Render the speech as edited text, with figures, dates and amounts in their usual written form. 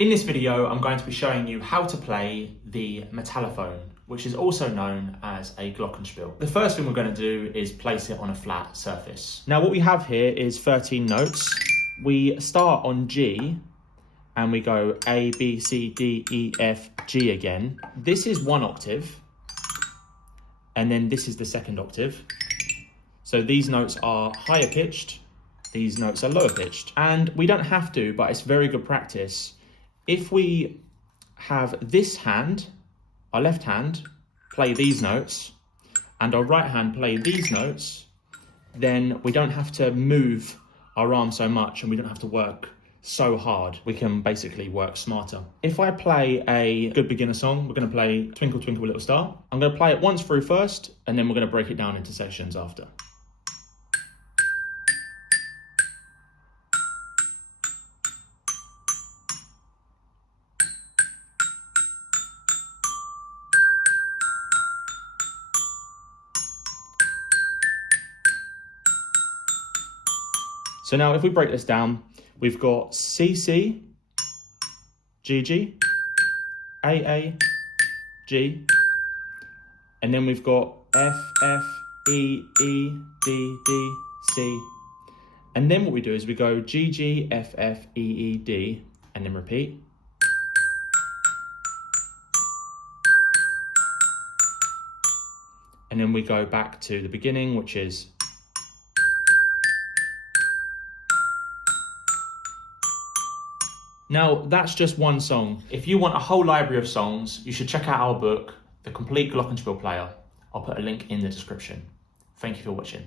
In this video, I'm going to be showing you how to play the Metallophone, which is also known as a glockenspiel. The first thing we're going to do is place it on a flat surface. Now what we have here is 13 notes. We start on G and we go A, B, C, D, E, F, G again. This is one octave, and then this is the second octave. So these notes are higher pitched, these notes are lower pitched. And we don't have to, but it's very good practice. If we have this hand, our left hand, play these notes, and our right hand play these notes, then we don't have to move our arm so much and we don't have to work so hard. We can basically work smarter. If I play a good beginner song, we're going to play Twinkle Twinkle Little Star. I'm going to play it once through first, and then we're going to break it down into sections after. So now if we break this down, we've got C, C, G, G, A, A, G, and then we've got F, F, E, E, D, D, C. And then what we do is we go G, G, F, F, E, E, D, and then repeat. And then we go back to the beginning, which is Now, that's just one song. If you want a whole library of songs, you should check out our book, The Complete Glockenspiel Player. I'll put a link in the description. Thank you for watching.